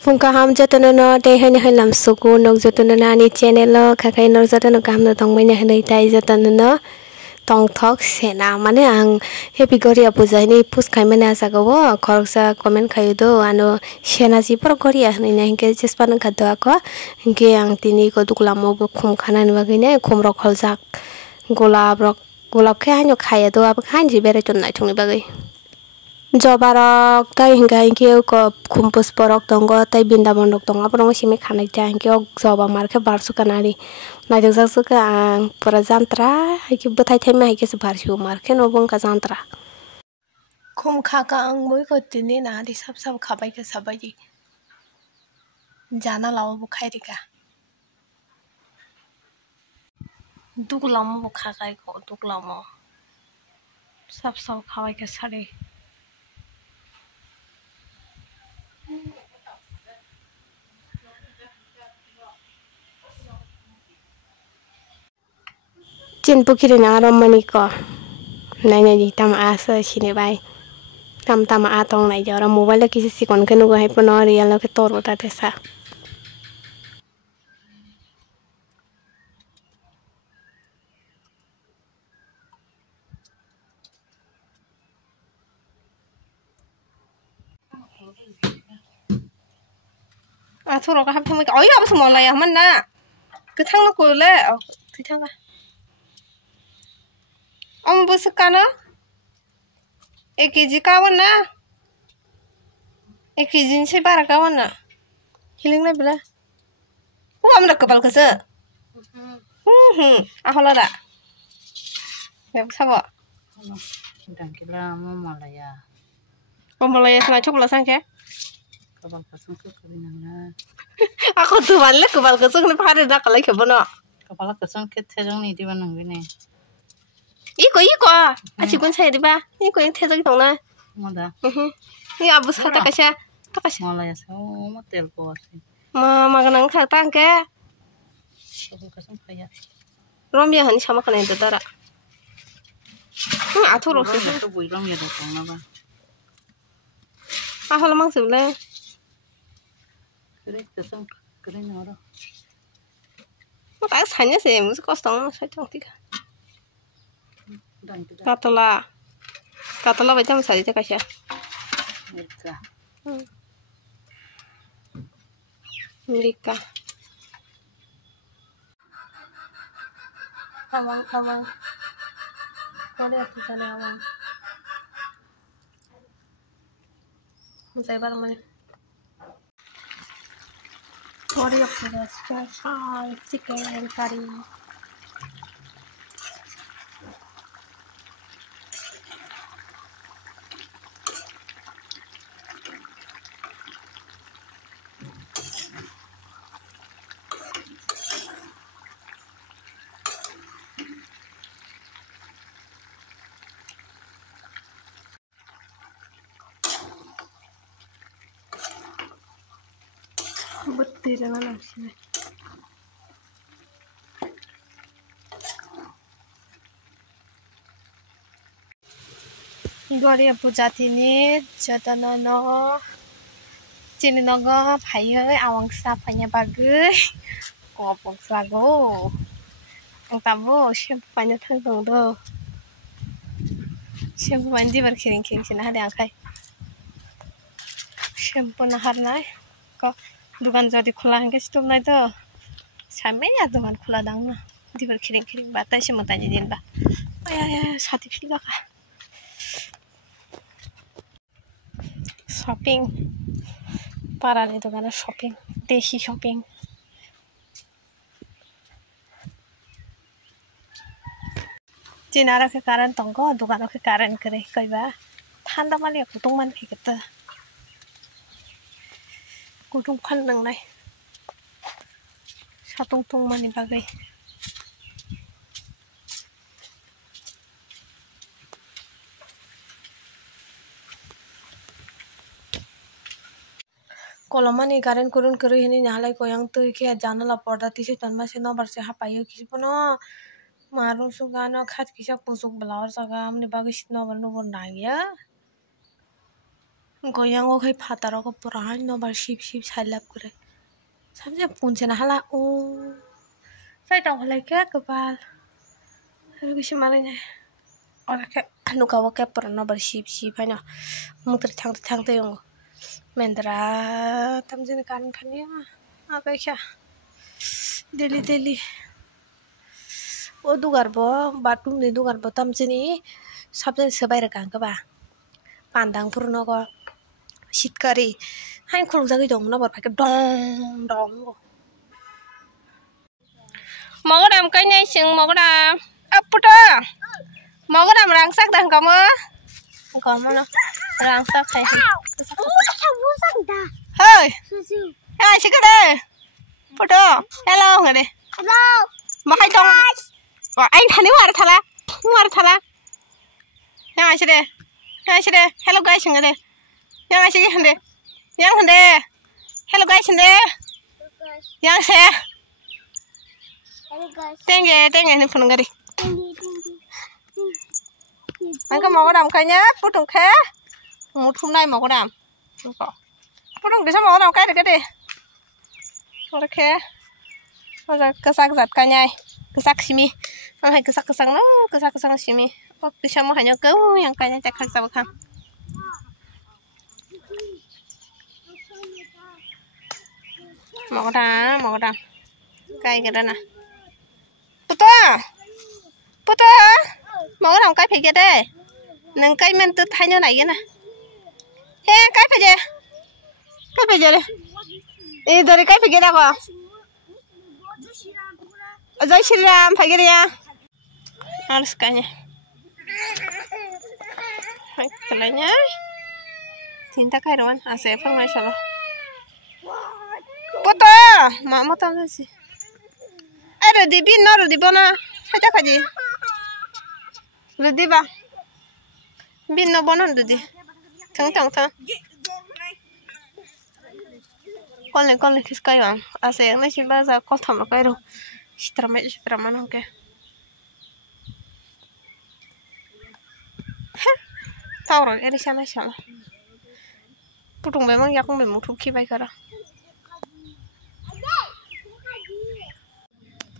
Fungka ham jatono no dei hani halam suku nok jatono na ani channel lo kakai nok jatono kam no tong manya hani tai jatono no tong thok sena mane ang happy goria puja ni pus khai mane asa go khoroksa comment khayu do ano sena ji por goria hani na hinke jespa nang khado ako hinke ang tini ko duklamo bo khum khana ni bagine khum rok kholjak golab khe hanyo khaya do ab khan ji bere chon nai thongni bagai jobarok tai hingga hingke ko kumpus porok tongo tai bindabon rok tongo aprong simi khanai ta hingke ok joba marke barsu kanari naijak jaksuka ang pura jantra hingke bwthai thaima hingke se barsu marke no bongka jantra khum khaka ang moi ko tini na di sap khabai ke sabai di jana lawo bo khairika duklamo bo khakai ko duklamo sap khabai ke sari Chin pukiri na arom mani ko nai nai tam asa sini bai tam atong nai jora mobile kisi sikon ke nugo hai pono real ke tor bota desa athuro ka hap thang ka oi ab smol la ya man na ke thang no ko le thi thang om bus kana 1 kg kawan na 1 kg से बारा kawan na hiling na bila am dak kepal kese ahola da ya sabo dan kila mo malaya sana chokla sangke kabal kasung ke kabinana aku tuh malah kepal kesung ni pare dak kalai kebono kabal kasung ke thejong ni diban nang bine iko aci kun saya di ba iko yang thejong tong na moda ni abu sa takasya malaya so mo tel ko ase maganang kha tangke kabal kasung kaya romya hani sama kana dara athuro se to buiram ya tong na ba ahola mang sule kere kasung kere noro tak sanya sih musu kostong saya cantik dan kita katola baca masari cak kasya mereka mereka awang kau lihat di sana awang saya barang mana kau lihat sudah spesial chicken curry betul jangan sini Gloria pujatini jatana no chini nogo phai awang sa phanya bagai kopok sago ang tabo siapa phanya thang dong do siapa mandi berkiring sini ada angkai siapa nahar nai kok dukan jadi khula hangke stop nai to sampe ya dukan khula dang na di berkiring batai sih mutanya din ba ya sati fila ka shopping para nih dukan shopping desi shopping Cinara ke karan tonggo dukan ke karan kere kai ba thanda mali kutung man ke keta kutung kan nang nai satung tung mani bagai kolomani karen kurun keri ini nyalai koyang tuh iki janala porda tisi tanma se no barse hapayo kisi pono maru sugano khat kisa pusuk belawar saga amni bagai sitno barno bon ya goyang okai fataro ko purahan no bar ship salap kore samje punche na hala o sai tong halai ke kepal haru bisa maranya ora ke anu kawa ke purno bar ship hanya muter thang te yong mendra tamjin kan khania apa kya daily o dugar bo bathroom ni dugar bo tamjini sabje sebai rekan ke ba pandang purno ko sitkari hain khulujagi dong na bar phake dong mogodam kainai sing mogodam aputo mogodam rangsak dah kamu no rangsak khai hoi hai sikade puto hello ngade hello makai dong anh thani war thala yang aside hello guys ngade yang asige hande hello guys hande yang se tenge ni phone gari angka mogodam kayaknya putung ke mutum nai mogodam putung bisa mogodam kai deket deh oke kesak zat kayaknya kesak simi hai kesak no kesak simi oh bisa mau hanya kau yang kayaknya cek sama kan mogodam kai cái đó nè puto mogodam kai phải cái đây nâng cây men tự thay nhau này cái nè he cái phải gì đây इधर cái phải cái đâu à Jai Shri Ram phải cái gì à harus kayaknya kelanya cinta kai roman asal mashallah puto mama tahu sih ada di bona aja kaji Rudi ba bin no bonon Rudi thang kolle kis kai bang ase na si baza ko tham kai ro sitrama nong ke tao rồi em đi xem putung memang ya kung memang thuki bai kara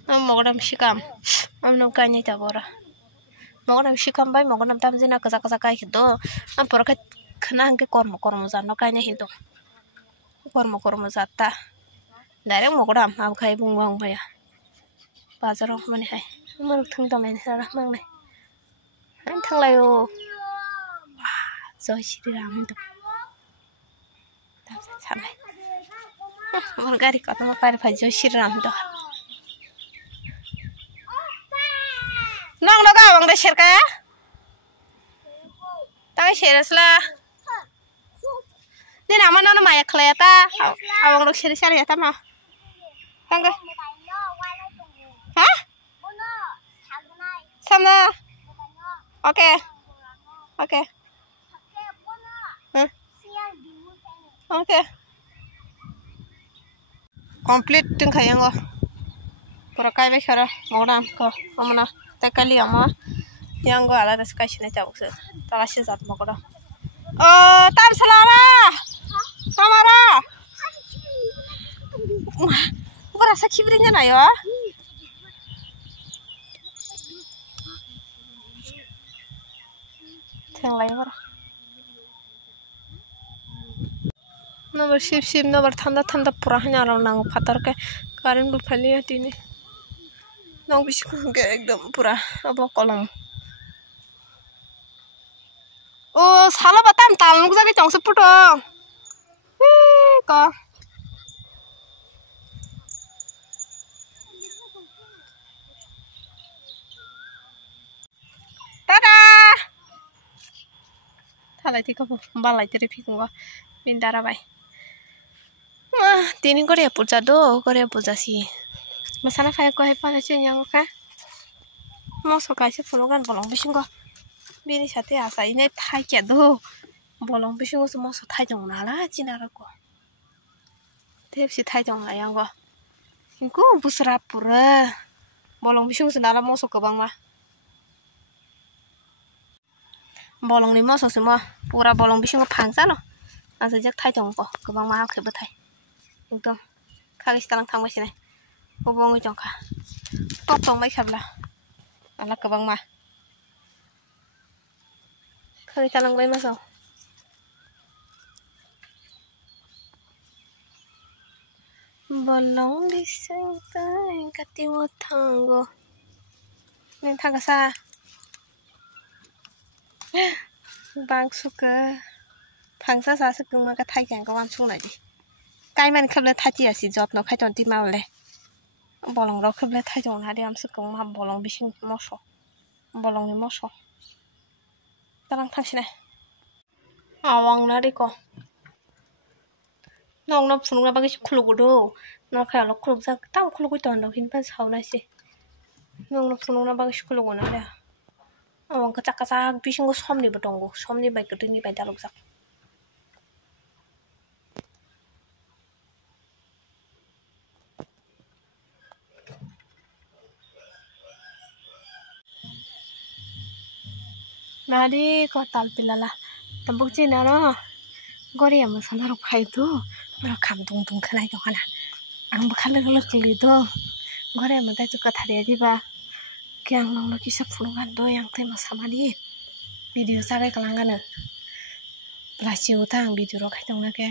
mogodam shikam amno kanya tabora mogodam shikam bai mogodam tamjina kasa kai hido am poraka khana angke kormo janno kanya hido kormo jatta direct mogodam am khai bungwang baya bazaro mane hai maruk thang tamai sara mangnai han thanglai o Jai Shri Ram itu sampai gari kata mau pada Jai Shri Ram itu nong doga bang share ka tahu share lah ni nama nona maya kelihata abang dok share ya tamah angga hah sama oke Oke. Complete ting kayang oh. Pura kai bekara moram ko amna takali ama yang go ala das kai sine tabuk se talashi zat mokoda. Oh, tam salara. Samara. Pura sakhi brinya na yo. Thang lai pura. Nomor ship nomor tanda pura hanya orang nang fatar ke karen bufali hati ini nang bisku ke ekdom pura apa kolom oh salah batam talung jadi cong seputo ko tada thalai ti ko balai teri phikunga pindara bai tini Korea puja sih masana fai ko hepa na chen yang ka mo so kai se phono gan bolong bising ko bini sate asa ine thai kya do bolong bising so mo so thai jong na la chinara ko tep si thai jong la yang ko kinku busra pura bolong bising so na la mo so ko bang ma bolong ni mo so se mo pura bolong bising ko phang sa lo आजाजों थाइ दं गोबां मा खेबो Thai एकदम खागिस तालां थांबायसै नाय बबावै दंखा टप दंबाय खाब्ला आला गोबां मा खागि तालांबाय मासाव bolong di sentai katiwo tango nen thagasa bang suka phangsa sa sukung ma ka thai kyang ka wan chung nai di kai man khabla thati asi job no khai ton ti maule bolong ro khabla thai jong na de am sukung ma bolong bising moso bolong ni moso talang thangsi nai awang na ri ko nong na phunung na bagi khulugu do no khay lo khulug jak tam khulugu ton do hin pan saw nai se nong na phunung na bagi khulugu na de awang ka chaka jak bisingo somni bo tongo somni bai gudini bai dalok jak Mari ko tal pilala tambuk cina ro gori am sana ro khai do ro kham dung dung khanai do kana ang ba khal lok li do gori am dai chu ka thari di ba kyang long lo ki sa phulungan do yang thai ma samani video sa kai kalangan na plasi utang video ro khai dong na ke